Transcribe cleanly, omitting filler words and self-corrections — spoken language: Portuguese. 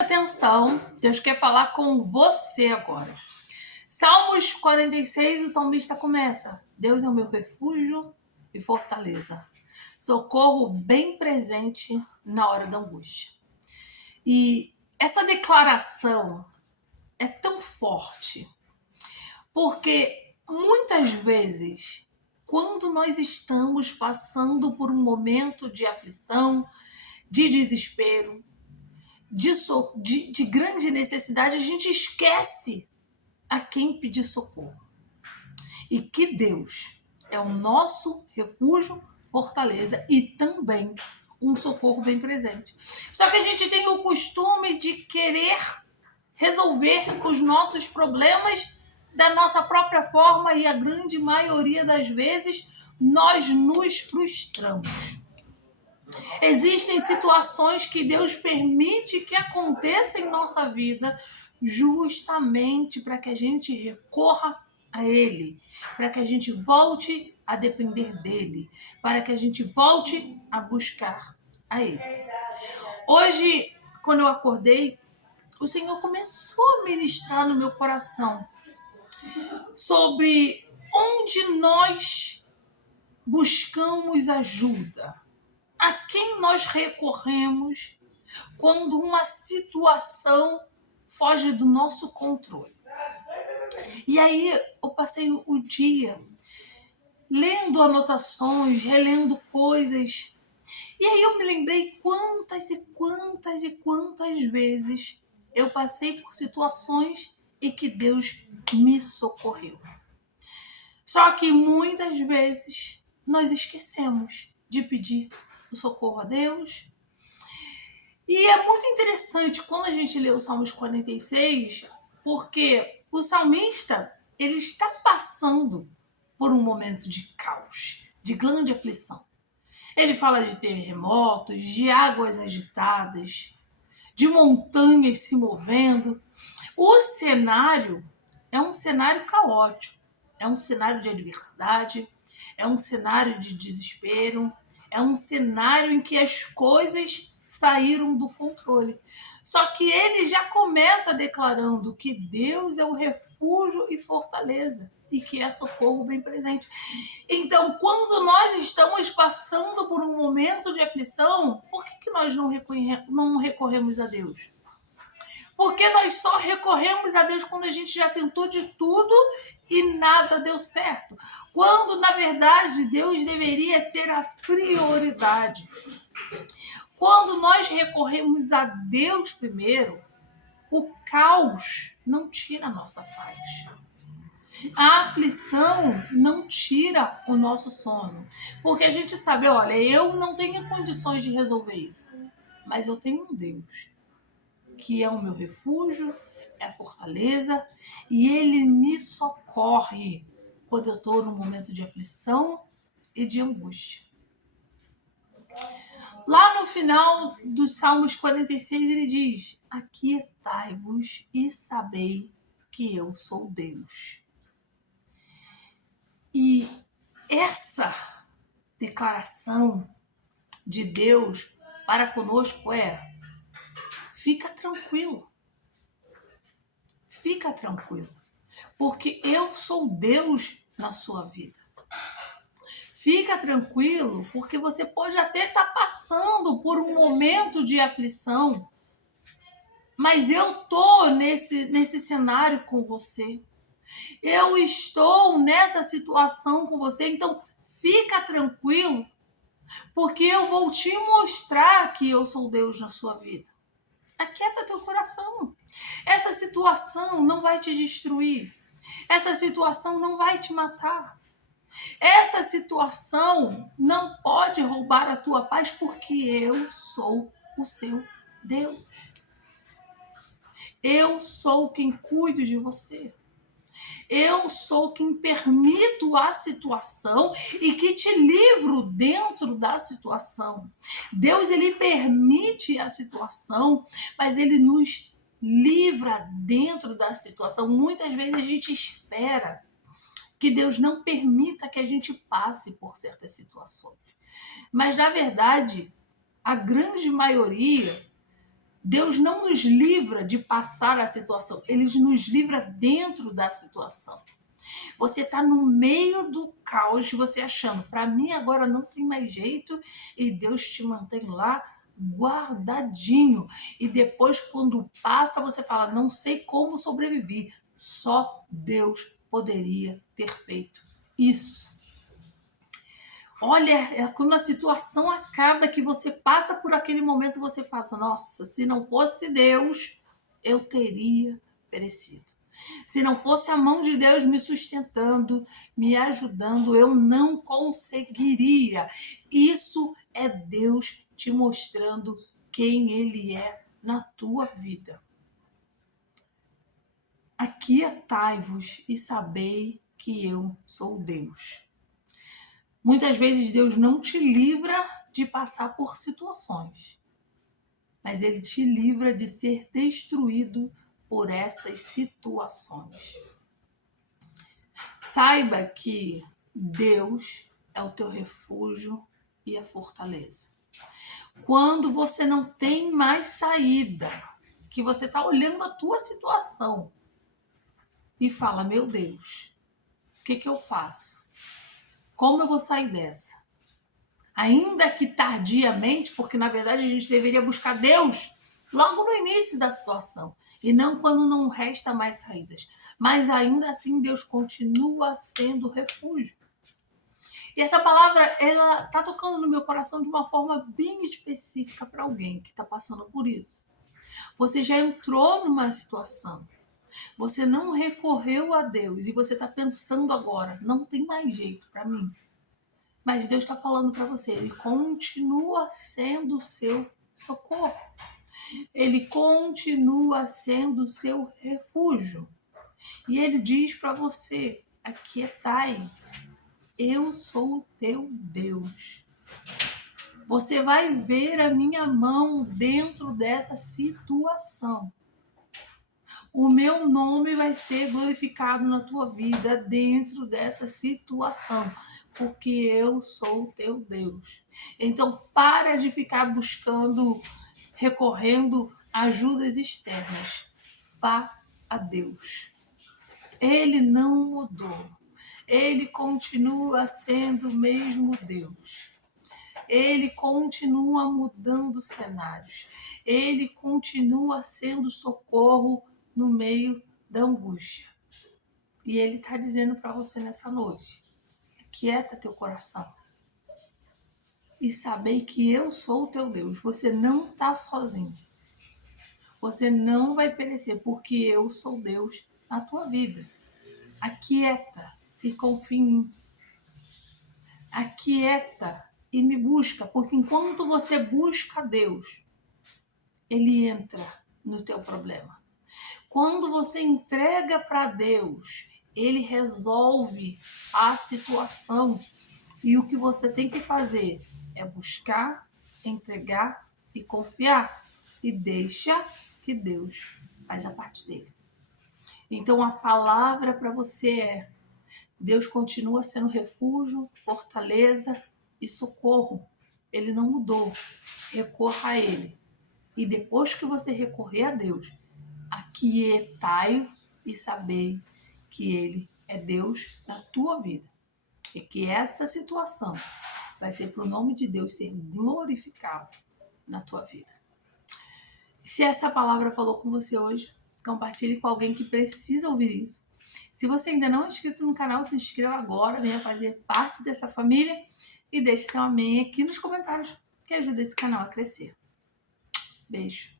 Atenção, Deus quer falar com você agora. Salmos 46, o salmista começa: Deus é o meu refúgio e fortaleza, socorro bem presente na hora da angústia. E essa declaração é tão forte, porque muitas vezes, quando nós estamos passando por um momento de aflição, de desespero, de grande necessidade, a gente esquece a quem pedir socorro. E que Deus é o nosso refúgio, fortaleza e também um socorro bem presente. Só que a gente tem o costume de querer resolver os nossos problemas da nossa própria forma e a grande maioria das vezes nós nos frustramos. Existem situações que Deus permite que aconteçam em nossa vida justamente para que a gente recorra a Ele, para que a gente volte a depender dEle, para que a gente volte a buscar a Ele. Hoje, quando eu acordei, o Senhor começou a ministrar no meu coração sobre onde nós buscamos ajuda. A quem nós recorremos quando uma situação foge do nosso controle. E aí eu passei o dia lendo anotações, relendo coisas. E aí eu me lembrei quantas vezes eu passei por situações e que Deus me socorreu. Só que muitas vezes nós esquecemos de pedir o socorro a Deus. E é muito interessante quando a gente lê o Salmos 46, porque o salmista ele está passando por um momento de caos, de grande aflição. Ele fala de terremotos, de águas agitadas, de montanhas se movendo. O cenário é um cenário caótico, é um cenário de adversidade, é um cenário de desespero, é um cenário em que as coisas saíram do controle. Só que ele já começa declarando que Deus é o refúgio e fortaleza e que é socorro bem presente. Então, quando nós estamos passando por um momento de aflição, por que nós não recorremos a Deus? Porque nós só recorremos a Deus quando a gente já tentou de tudo e nada deu certo. Quando, na verdade, Deus deveria ser a prioridade. Quando nós recorremos a Deus primeiro, o caos não tira a nossa paz. A aflição não tira o nosso sono. Porque a gente sabe, olha, eu não tenho condições de resolver isso. Mas eu tenho um Deus que é o meu refúgio, é a fortaleza, e Ele me socorre quando eu estou num momento de aflição e de angústia. Lá no final dos Salmos 46, ele diz: aquietai-vos e sabei que eu sou Deus. E essa declaração de Deus para conosco é: fica tranquilo. Fica tranquilo. Porque eu sou Deus na sua vida. Fica tranquilo, porque você pode até estar passando por um momento de aflição, mas eu estou nesse cenário com você. Eu estou nessa situação com você, então fica tranquilo, porque eu vou te mostrar que eu sou Deus na sua vida. Aquieta teu coração. Essa situação não vai te destruir. Essa situação não vai te matar. Essa situação não pode roubar a tua paz, porque eu sou o seu Deus. Eu sou quem cuido de você. Eu sou quem permito a situação e que te livro dentro da situação. Deus, ele permite a situação, mas ele nos livra dentro da situação. Muitas vezes a gente espera que Deus não permita que a gente passe por certas situações. Mas, na verdade, a grande maioria Deus não nos livra de passar a situação, Ele nos livra dentro da situação. Você está no meio do caos, você achando, para mim agora não tem mais jeito, e Deus te mantém lá guardadinho. E depois, quando passa, você fala, não sei como sobrevivi. Só Deus poderia ter feito isso. Olha, é quando a situação acaba, que você passa por aquele momento, você passa, nossa, se não fosse Deus, eu teria perecido. Se não fosse a mão de Deus me sustentando, me ajudando, eu não conseguiria. Isso é Deus te mostrando quem Ele é na tua vida. Aquietai-vos e sabei que eu sou Deus. Muitas vezes Deus não te livra de passar por situações, mas Ele te livra de ser destruído por essas situações. Saiba que Deus é o teu refúgio e a fortaleza. Quando você não tem mais saída, que você está olhando a tua situação e fala, meu Deus, o que eu faço? Como eu vou sair dessa? Ainda que tardiamente, porque na verdade a gente deveria buscar Deus logo no início da situação, e não quando não resta mais saídas. Mas ainda assim Deus continua sendo refúgio. E essa palavra, ela está tocando no meu coração de uma forma bem específica para alguém que está passando por isso. Você já entrou numa situação, você não recorreu a Deus e você está pensando agora, não tem mais jeito para mim. Mas Deus está falando para você, Ele continua sendo o seu socorro. Ele continua sendo o seu refúgio. E Ele diz para você, aquietai, eu sou o teu Deus. Você vai ver a minha mão dentro dessa situação. O meu nome vai ser glorificado na tua vida dentro dessa situação, porque eu sou o teu Deus. Então, para de ficar buscando, recorrendo a ajudas externas. Vá a Deus. Ele não mudou. Ele continua sendo o mesmo Deus. Ele continua mudando cenários. Ele continua sendo socorro no meio da angústia. E Ele está dizendo para você nessa noite, aquieta teu coração e sabei que eu sou o teu Deus. Você não está sozinho. Você não vai perecer, porque eu sou Deus na tua vida. Aquieta e confia em mim. Aquieta e me busca, porque enquanto você busca Deus, Ele entra no teu problema. Quando você entrega para Deus, Ele resolve a situação. E o que você tem que fazer é buscar, entregar e confiar. E deixa que Deus faz a parte dele. Então a palavra para você é: Deus continua sendo refúgio, fortaleza e socorro. Ele não mudou. Recorra a Ele. E depois que você recorrer a Deus, aquietai e sabei que Ele é Deus na tua vida. E que essa situação vai ser para o nome de Deus ser glorificado na tua vida. Se essa palavra falou com você hoje, compartilhe com alguém que precisa ouvir isso. Se você ainda não é inscrito no canal, se inscreva agora, venha fazer parte dessa família e deixe seu amém aqui nos comentários, que ajuda esse canal a crescer. Beijo.